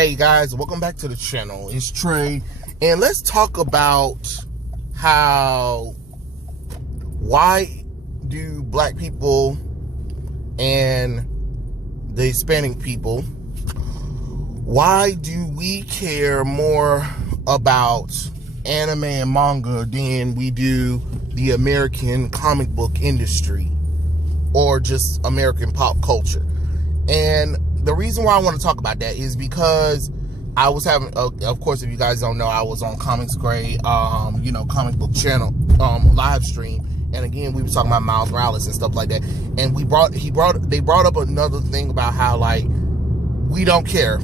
Hey guys, welcome back to the channel. It's Trey, and let's talk about why do black people and the Hispanic people, why do we care more about anime and manga than we do the American comic book industry or just American pop culture? And the reason why I want to talk about that is because I was having, of course, if you guys don't know, I was on Comics Gray, comic book channel, live stream. And again, we were talking about Miles Morales and stuff like that. And they brought up another thing about how, like, we don't care.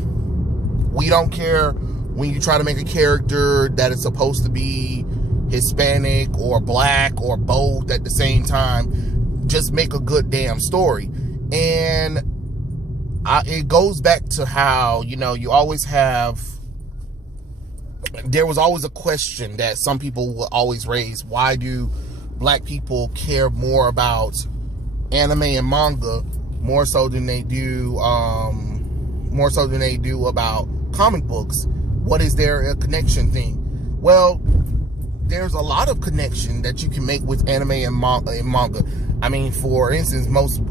We don't care when you try to make a character that is supposed to be Hispanic or black or both at the same time. Just make a good damn story. And it goes back to how, you always have, there was always a question that some people will always raise. Why do black people care more about anime and manga more so than they do about comic books? What is there a connection thing? Well, there's a lot of connection that you can make with anime and manga. I mean, for instance, most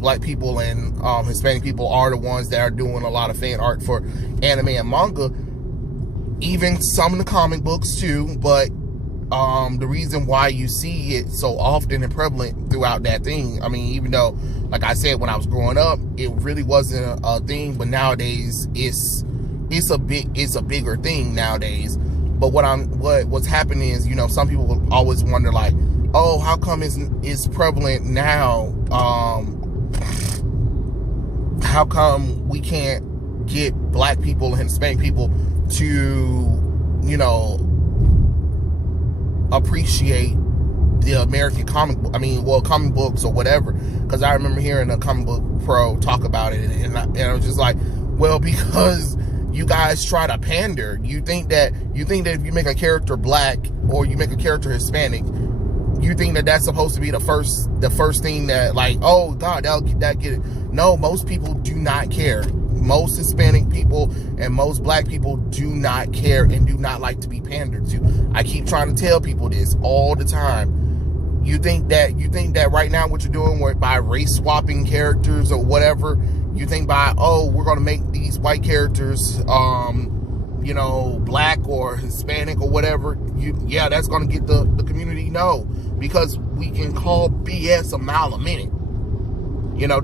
black people and Hispanic people are the ones that are doing a lot of fan art for anime and manga. Even some of the comic books too, but the reason why you see it so often and prevalent throughout that thing, I mean, even though, like I said, when I was growing up, it really wasn't a thing, but nowadays it's a bigger thing nowadays. But what's happening is, some people will always wonder, like, oh, how come it's prevalent now? How come we can't get black people and Hispanic people to, appreciate the American comic books or whatever? Because I remember hearing a comic book pro talk about it, and I was just like, well, because you guys try to pander. You think that if you make a character black or you make a character Hispanic, you think that that's supposed to be the first thing that, like, oh God, that get it. No, most people do not care. Most Hispanic people and most black people do not care and do not like to be pandered to. I keep trying to tell people this all the time. You think that right now what you're doing by race swapping characters or whatever, you think by, oh, we're going to make these white characters, black or Hispanic or whatever, that's going to get the community. No, because we can call BS a mile a minute.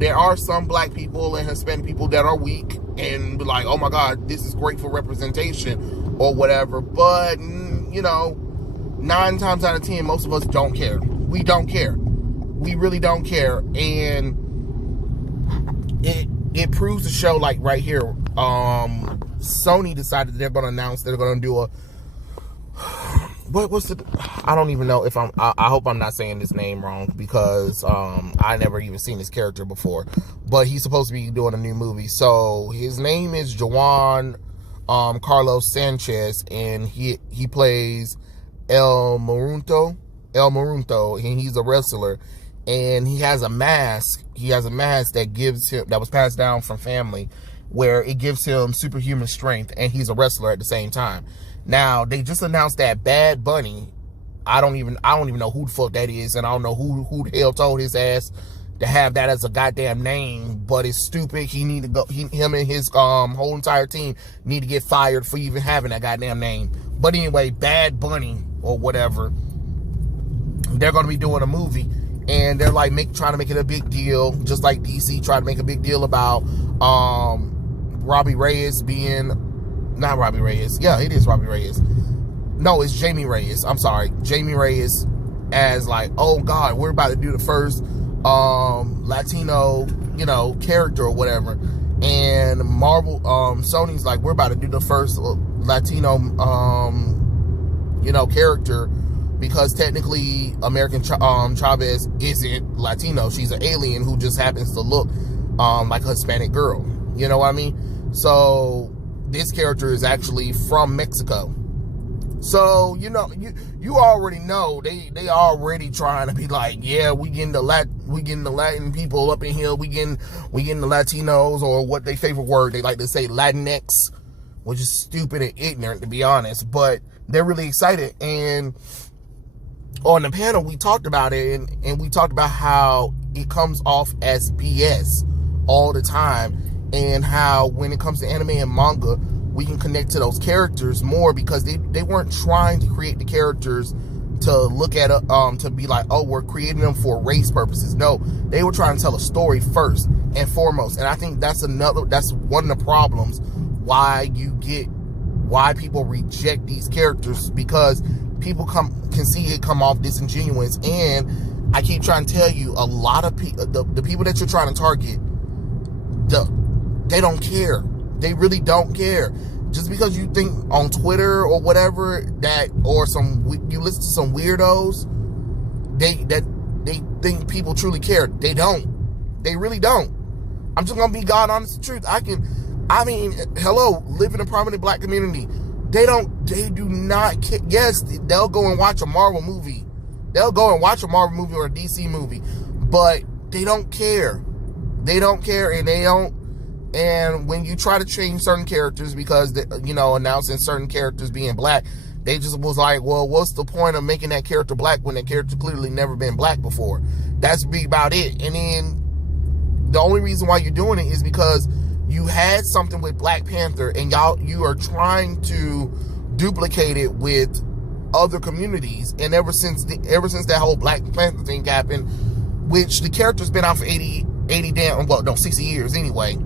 There are some black people and Hispanic people that are weak and be like, oh my God, this is great for representation or whatever. But, 9 times out of 10, most of us don't care. We don't care. We really don't care. And it proves to show, like right here, Sony decided that they're going to announce they're going to do I don't even know if I hope I'm not saying this name wrong, because I never even seen this character before, but he's supposed to be doing a new movie. So his name is Juan Carlos Sanchez, and he plays El Morunto, and he's a wrestler, and he has a mask that was passed down from family, where it gives him superhuman strength, and he's a wrestler at the same time. Now, they just announced that Bad Bunny, I don't even know who the fuck that is, and I don't know who the hell told his ass to have that as a goddamn name, but it's stupid. He need to go, him and his whole entire team need to get fired for even having that goddamn name. But anyway, Bad Bunny or whatever, they're going to be doing a movie, and they're like trying to make it a big deal, just like DC tried to make a big deal about Robbie Reyes being, not Robbie Reyes, yeah, it is Robbie Reyes. No, it's Jamie Reyes. I'm sorry, Jamie Reyes, as like, oh God, we're about to do the first Latino, character or whatever. And Marvel, Sony's like, we're about to do the first Latino, character, because technically American Chavez isn't Latino. She's an alien who just happens to look like a Hispanic girl. You know what I mean? So this character is actually from Mexico. So, you already know they already trying to be like, yeah, we getting the Latin people up in here, we getting the Latinos, or what they favorite word, they like to say, Latinx, which is stupid and ignorant, to be honest. But they're really excited. And on the panel, we talked about it, and we talked about how it comes off as BS all the time, and how when it comes to anime and manga, we can connect to those characters more, because they weren't trying to create the characters to look at to be like, oh, we're creating them for race purposes. No, they were trying to tell a story first and foremost. And I think that's one of the problems why people reject these characters, because people can see it come off disingenuous. And I keep trying to tell you, a lot of people, the people that you're trying to target, they don't care. They really don't care. Just because you think on Twitter or whatever or you listen to some weirdos, they think people truly care. They don't. They really don't. I'm just gonna be God honest truth. Hello, live in a prominent black community. They do not care. Yes, they'll go and watch a Marvel movie. They'll go and watch a Marvel movie or a DC movie, but they don't care. They don't care, and they don't. And when you try to change certain characters because, announcing certain characters being black, they just was like, well, what's the point of making that character black when that character clearly never been black before? That's about it. And then the only reason why you're doing it is because you had something with Black Panther, and you are trying to duplicate it with other communities. And ever since that whole Black Panther thing happened, which the character's been out for 60 years anyway.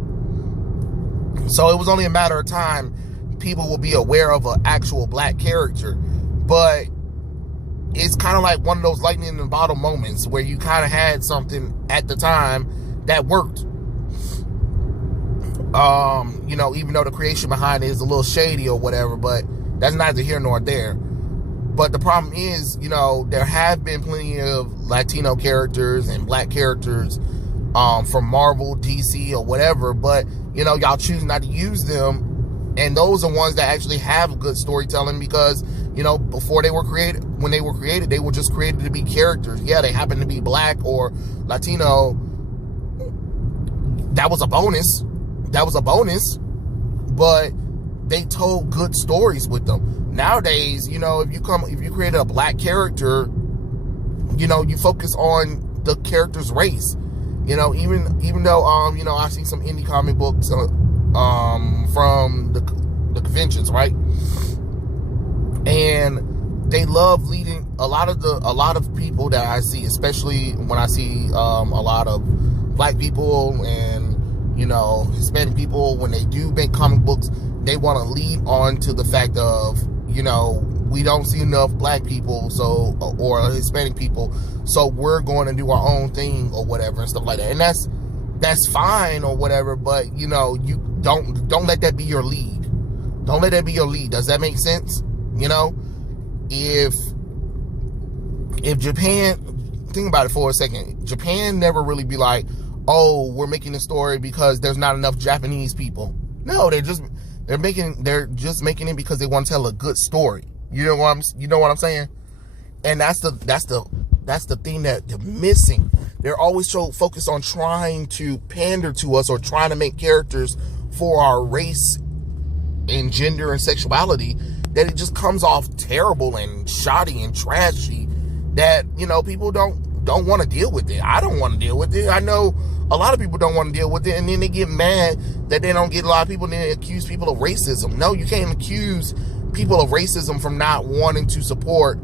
So it was only a matter of time people will be aware of an actual black character. But it's kind of like one of those lightning in the bottle moments where you kind of had something at the time that worked. Even though the creation behind it is a little shady or whatever, but that's neither here nor there. But the problem is, there have been plenty of Latino characters and black characters from Marvel, DC, or whatever, but y'all choose not to use them, and those are ones that actually have good storytelling, because before when they were created, they were just created to be characters. Yeah, they happen to be black or Latino. That was a bonus, but they told good stories with them. Nowadays, if you create a black character, you focus on the character's race. Even though I see some indie comic books from the conventions, right? And they love leading a lot of people that I see, especially when I see a lot of black people and Hispanic people, when they do make comic books, they want to lead on to the fact of we don't see enough black people, or Hispanic people, so we're going to do our own thing or whatever and stuff like that. And that's fine or whatever, but you don't let that be your lead. Don't let that be your lead. Does that make sense? If Japan, think about it for a second, Japan never really be like, oh, we're making a story because there's not enough Japanese people. No, they're just making it because they want to tell a good story. You know what I'm saying? And that's the thing that they're missing. They're always so focused on trying to pander to us or trying to make characters for our race and gender and sexuality that it just comes off terrible and shoddy and trashy, that people don't want to deal with it. I don't want to deal with it. I know a lot of people don't want to deal with it, and then they get mad that they don't get a lot of people, and then they accuse people of racism. No, you can't accuse people of racism from not wanting to support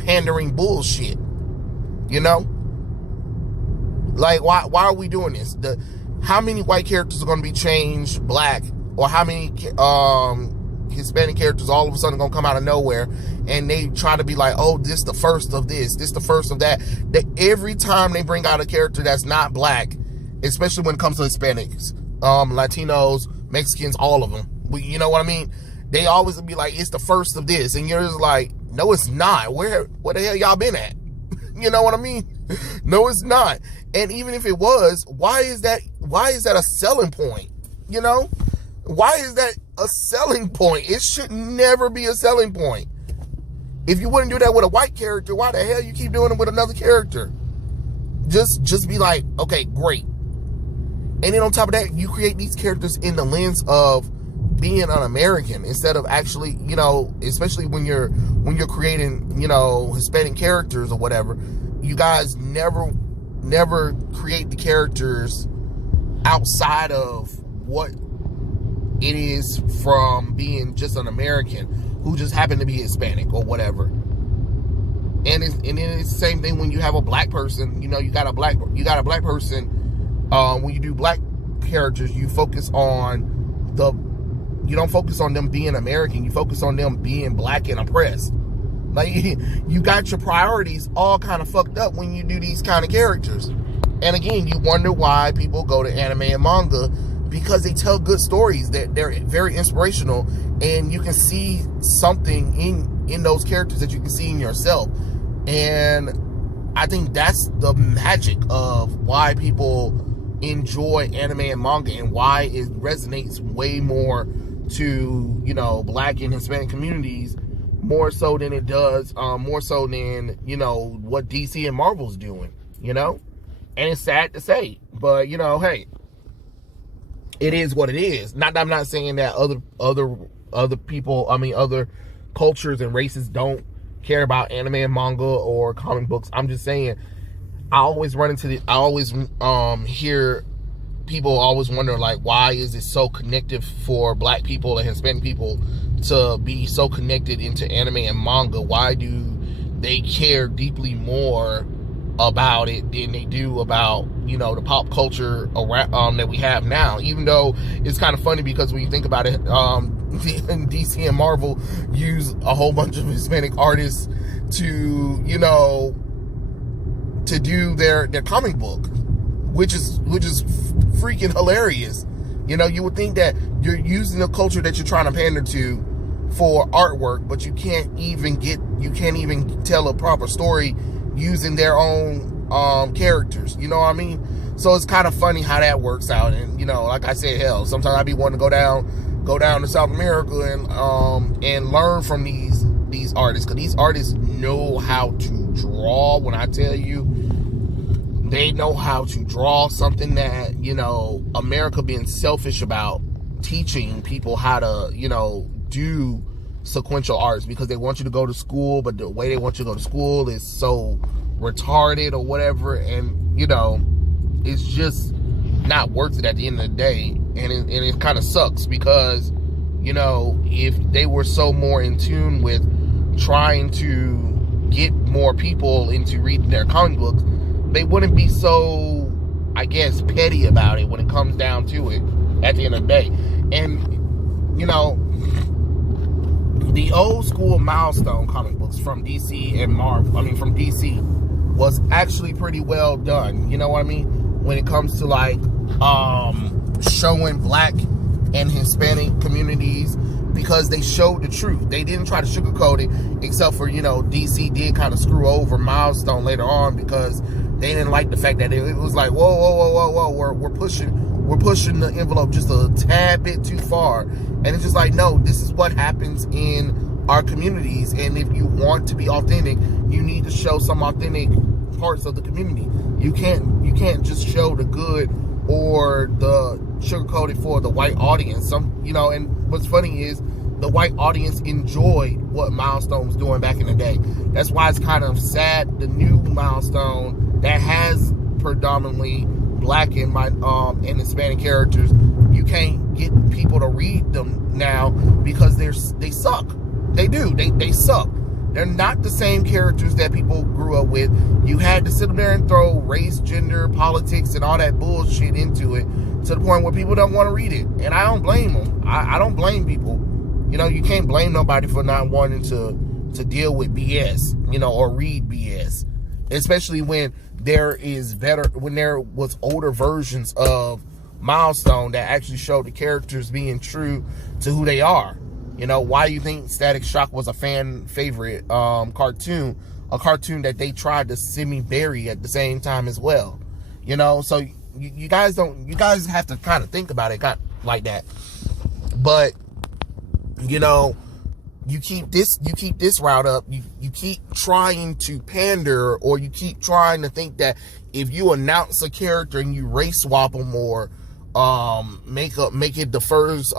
pandering bullshit. Like, why are we doing this? How many white characters are going to be changed black, or how many Hispanic characters all of a sudden going to come out of nowhere, and they try to be like, oh, this the first of this the first of that. That every time they bring out a character that's not black, especially when it comes to Hispanics, Latinos, Mexicans, all of them, you know what I mean? They always be like, it's the first of this, and you're just like, no, it's not. Where the hell y'all been at? You know what I mean? No, it's not. And even if it was, why is that a selling point? Why is that a selling point? It should never be a selling point. If you wouldn't do that with a white character, why the hell you keep doing it with another character? Just be like, okay, great. And then on top of that, you create these characters in the lens of being an American instead of actually, you know, especially when you're creating, you know, Hispanic characters or whatever. You guys never create the characters outside of what it is from being just an American who just happened to be Hispanic or whatever. And then it's the same thing when you have a black person. You know, you got a black person. When you do black characters, you don't focus on them being American. You focus on them being black and oppressed. Like, you got your priorities all kind of fucked up when you do these kind of characters. And again, you wonder why people go to anime and manga, because they tell good stories, that they're very inspirational, and you can see something in those characters that you can see in yourself. And I think that's the magic of why people enjoy anime and manga, and why it resonates way more to, you know, black and Hispanic communities, more so than it does, more so than, you know, what DC and Marvel's doing, you know? And it's sad to say, but, you know, hey, it is what it is. I'm not saying that other people, I mean, other cultures and races don't care about anime and manga or comic books. I'm just saying, I always hear people always wonder, like, why is it so connective for black people and Hispanic people to be so connected into anime and manga? Why do they care deeply more about it than they do about, you know, the pop culture around, that we have now? Even though it's kind of funny, because when you think about it, DC and Marvel use a whole bunch of Hispanic artists to, you know, to do their comic book, which is freaking hilarious. You know, you would think that you're using the culture that you're trying to pander to for artwork, but you can't even tell a proper story using their own characters. You know what I mean? So it's kind of funny how that works out. And, you know, like I said, hell, sometimes I be wanting to go down to South America and learn from these artists, because these artists know how to draw. When I tell you, they know how to draw something that, you know, America being selfish about teaching people how to, you know, do sequential arts, because they want you to go to school, but the way they want you to go to school is so retarded or whatever, and, you know, it's just not worth it at the end of the day. And it kind of sucks, because, you know, if they were so more in tune with trying to get more people into reading their comic books, they wouldn't be so, I guess, petty about it when it comes down to it at the end of the day. And, you know, the old school Milestone comic books from DC and Marvel, from DC, was actually pretty well done. You know what I mean? When it comes to, like, showing black and Hispanic communities, because they showed the truth. They didn't try to sugarcoat it, except for, you know, DC did kind of screw over Milestone later on, because they didn't like the fact that it was like, whoa, we're pushing the envelope just a tad bit too far. And it's just like, no, this is what happens in our communities, and if you want to be authentic, you need to show some authentic parts of the community. You can't just show the good or the sugarcoated for the white audience. You know, and what's funny is the white audience enjoyed what Milestone was doing back in the day. That's why it's kind of sad, the new Milestone that has predominantly black and Hispanic characters, you can't get people to read them now, because they suck. They suck. They're not the same characters that people grew up with. You had to sit there and throw race, gender, politics, and all that bullshit into it, to the point where people don't want to read it. And I don't blame them. I don't blame people. You know, you can't blame nobody for not wanting to deal with BS, you know, or read BS. Especially when there was older versions of Milestone that actually showed the characters being true to who they are. You know, why do you think Static Shock was a fan favorite cartoon? A cartoon that they tried to semi-bury at the same time as well. You know, so you guys have to kind of think about it like that. But, you know, you keep this route up, you keep trying to pander, or you keep trying to think that if you announce a character and you race swap them, or make it the first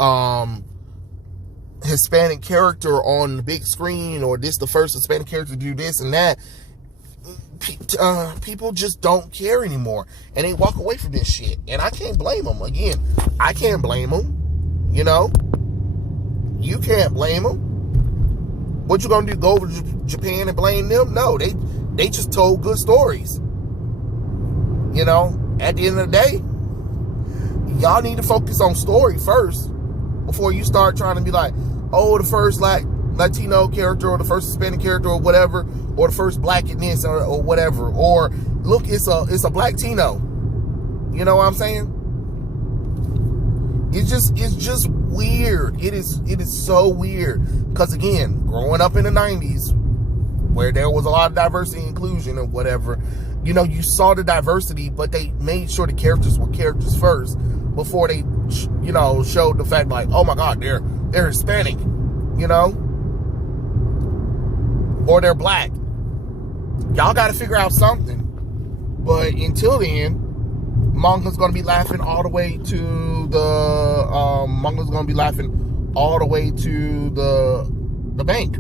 Hispanic character on the big screen, or this the first Hispanic character to do this and that, people just don't care anymore, and they walk away from this shit. And I can't blame them. Again, I can't blame them. You know, you can't blame them. What you gonna do? Go over to Japan and blame them? No, they just told good stories. You know, at the end of the day, y'all need to focus on story first before you start trying to be like, oh, the first Latino character, or the first Hispanic character, or whatever, or the first black in this, or whatever, or look, it's a black Tino. You know what I'm saying? It's just weird. It is so weird. Because again, growing up in the 90s, where there was a lot of diversity and inclusion or whatever, you know, you saw the diversity, but they made sure the characters were characters first before they, you know, showed the fact like, oh my God, they're Hispanic, you know, or they're black. Y'all got to figure out something. But until then, Manga's gonna be laughing all the way to the bank.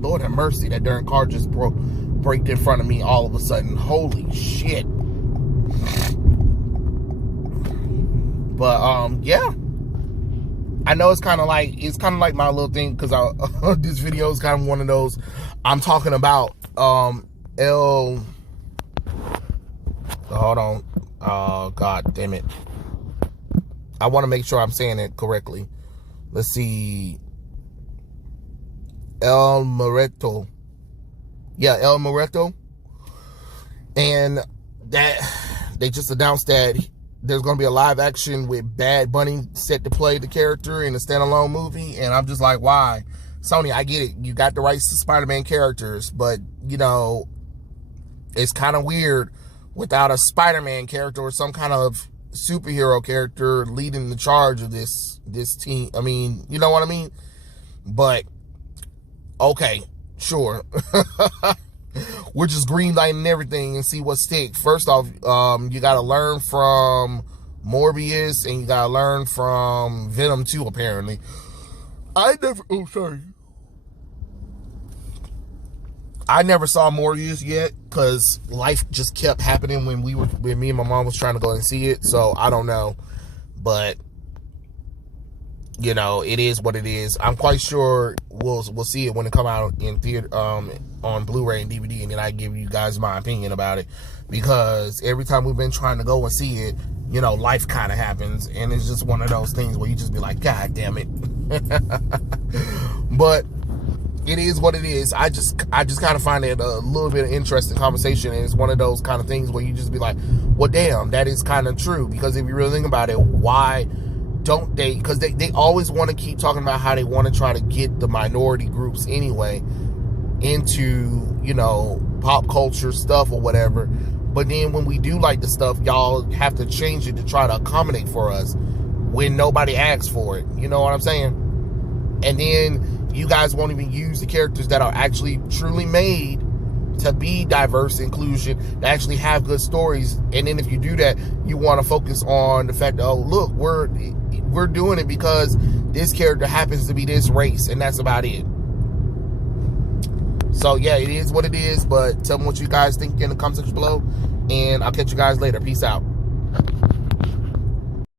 Lord have mercy, that darn car just braked in front of me all of a sudden. Holy shit. But yeah, I know it's kind of like my little thing, because this video is kind of one of those. I'm talking about hold on. Oh, God damn it. I want to make sure I'm saying it correctly. Let's see. El Muerto. Yeah, El Muerto. And that they just announced that there's going to be a live action with Bad Bunny set to play the character in a standalone movie. And I'm just like, why? Sony, I get it. You got the rights to Spider-Man characters, but, you know, it's kind of weird without a Spider-Man character or some kind of superhero character leading the charge of this team. I mean, you know what I mean? But, okay, sure. We're just greenlighting everything and see what sticks. First off, you got to learn from Morbius, and you got to learn from Venom 2, apparently. I never saw Morbius yet, because life just kept happening when me and my mom was trying to go and see it. So I don't know, but you know, it is what it is. I'm quite sure we'll see it when it come out in theater, on Blu-ray and DVD, and then I give you guys my opinion about it, because every time we've been trying to go and see it, you know, life kind of happens, and it's just one of those things where you just be like, God damn it. But it is what it is. I just kind of find it a little bit of interesting conversation, and it's one of those kind of things where you just be like, well, damn, that is kind of true. Because if you really think about it, why don't they? Because they always want to keep talking about how they want to try to get the minority groups anyway into, you know, pop culture stuff or whatever. But then when we do like the stuff, y'all have to change it to try to accommodate for us when nobody asks for it. You know what I'm saying? And then you guys won't even use the characters that are actually truly made to be diverse inclusion, to actually have good stories. And then if you do that, you want to focus on the fact that, oh, look, we're doing it because this character happens to be this race, and that's about it. So yeah, it is what it is. But tell me what you guys think in the comment section below, and I'll catch you guys later. Peace out.